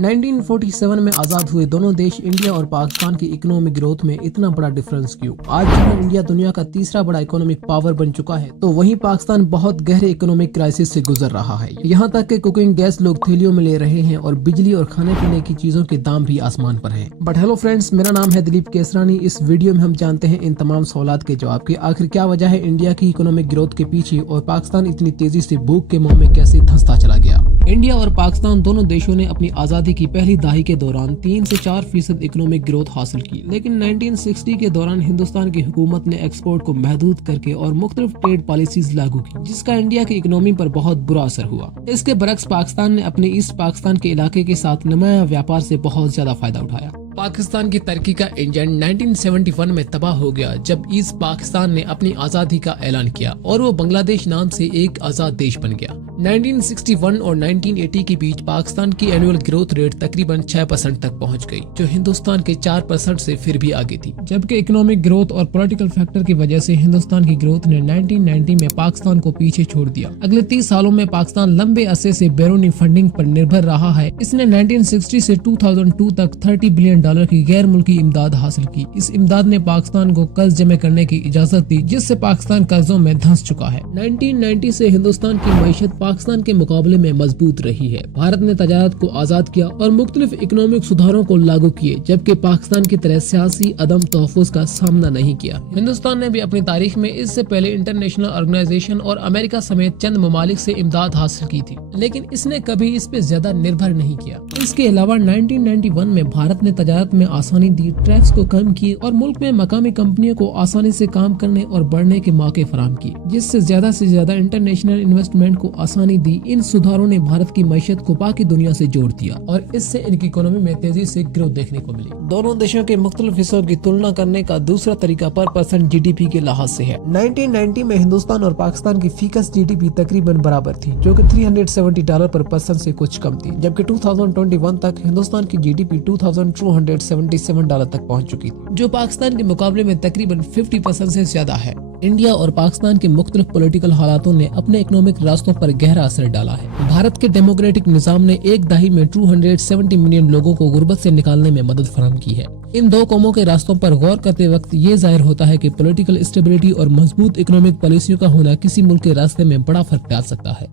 1947 में आजाद हुए दोनों देश इंडिया और पाकिस्तान की इकोनॉमिक ग्रोथ में इतना बड़ा डिफरेंस क्यों? आज जहां इंडिया दुनिया का तीसरा बड़ा इकोनॉमिक पावर बन चुका है, तो वहीं पाकिस्तान बहुत गहरे इकोनॉमिक क्राइसिस से गुजर रहा है। यहां तक कि कुकिंग गैस लोग थैलियों में ले रहे हैं और बिजली और खाने पीने की चीजों के दाम भी आसमान पर हैं। बट हेलो फ्रेंड्स, मेरा नाम है दिलीप केसरानी। इस वीडियो में हम जानते हैं इन तमाम सवालात के जवाब कि आखिर क्या वजह है इंडिया की इकोनॉमिक ग्रोथ के पीछे और पाकिस्तान इतनी तेजी से भूख के मुंह में कैसे धंसता चला गया। इंडिया और पाकिस्तान दोनों देशों ने अपनी आजादी की पहली दहाई के दौरान 3 से 4% इकोनॉमिक ग्रोथ हासिल की, लेकिन 1960 के दौरान हिंदुस्तान की हुकूमत ने एक्सपोर्ट को महदूद करके और मुख्तलिफ ट्रेड पॉलिसीज लागू की, जिसका इंडिया की इकोनॉमी पर बहुत बुरा असर हुआ। इसके बरक्स पाकिस्तान ने अपने ईस्ट पाकिस्तान के इलाके के साथ नुमाया व्यापार से बहुत ज्यादा फायदा उठाया। पाकिस्तान की तरक्की का इंजन 1971 में तबाह हो गया जब ईस्ट पाकिस्तान ने अपनी आजादी का ऐलान किया और वो बांग्लादेश नाम से एक आजाद देश बन गया। 1961 और 1980 के बीच पाकिस्तान की एनुअल ग्रोथ रेट तकरीबन 6% तक पहुंच गई, जो हिंदुस्तान के 4% से फिर भी आगे थी। जबकि इकोनॉमिक ग्रोथ और पॉलिटिकल फैक्टर की वजह से हिंदुस्तान की ग्रोथ ने 1990 में पाकिस्तान को पीछे छोड़ दिया। अगले 30 सालों में पाकिस्तान लंबे अरसे से बैरूनी फंडिंग पर निर्भर रहा है। इसने 1960 से 2002 तक $30 बिलियन की गैर मुल्की इमदाद हासिल की। इस इमदाद ने पाकिस्तान को कर्ज जमा करने की इजाजत दी, जिससे पाकिस्तान कर्जों में धंस चुका है। 1990 से हिंदुस्तान की मईशत पाकिस्तान के मुकाबले में मजबूत रही है। भारत ने तजारत को आजाद किया और मुख्तलिफ इकोनॉमिक सुधारों को लागू किए, जबकि पाकिस्तान की तरह सियासी अदम तहफ़्फ़ुज़ का सामना नहीं किया। हिंदुस्तान ने भी अपनी तारीख में इससे पहले इंटरनेशनल ऑर्गेनाइजेशन और अमेरिका समेत चंद ममालिक से इमदाद हासिल की थी, लेकिन इसने कभी इस पे ज्यादा निर्भर नहीं किया। इसके अलावा 1991 में भारत ने तजारत में आसानी दी, टैक्स को कम किए और मुल्क में मकामी कंपनियों को आसानी से काम करने और बढ़ने के मौके फराहम किए, जिससे ज्यादा इंटरनेशनल इन्वेस्टमेंट को आसानी दी। इन सुधारों ने भारत की मईशत को बाकी दुनिया से जोड़ दिया और इससे इनकी इकोनॉमी में तेजी से ग्रोथ देखने को मिली। दोनों देशों के मुख्तलिफ हिस्सों की तुलना करने का दूसरा तरीका पर पर्सन GDP के लिहाज से है। 1990 में हिंदुस्तान और पाकिस्तान की फीकस GDP तकरीबन बराबर थी, जो कि $370 पर पर्सन से कुछ कम थी, जबकि 2021 तक हिंदुस्तान की GDP $2,277 तक पहुंच चुकी थी, जो पाकिस्तान के मुकाबले में तकरीबन 50% से ज्यादा है। इंडिया और पाकिस्तान के मुख्तलिफ पॉलिटिकल हालातों ने अपने इकोनॉमिक रास्तों पर गहरा असर डाला है। भारत के डेमोक्रेटिक निजाम ने एक दहाई में 270 मिलियन लोगों को गुर्बत से निकालने में मदद फराहम की है। इन दो कौमों के रास्तों पर गौर करते वक्त ये जाहिर होता है कि पॉलिटिकल स्टेबिलिटी और मजबूत इकोनॉमिक पॉलिसियों का होना किसी मुल्क के रास्ते में बड़ा फर्क डाल सकता है।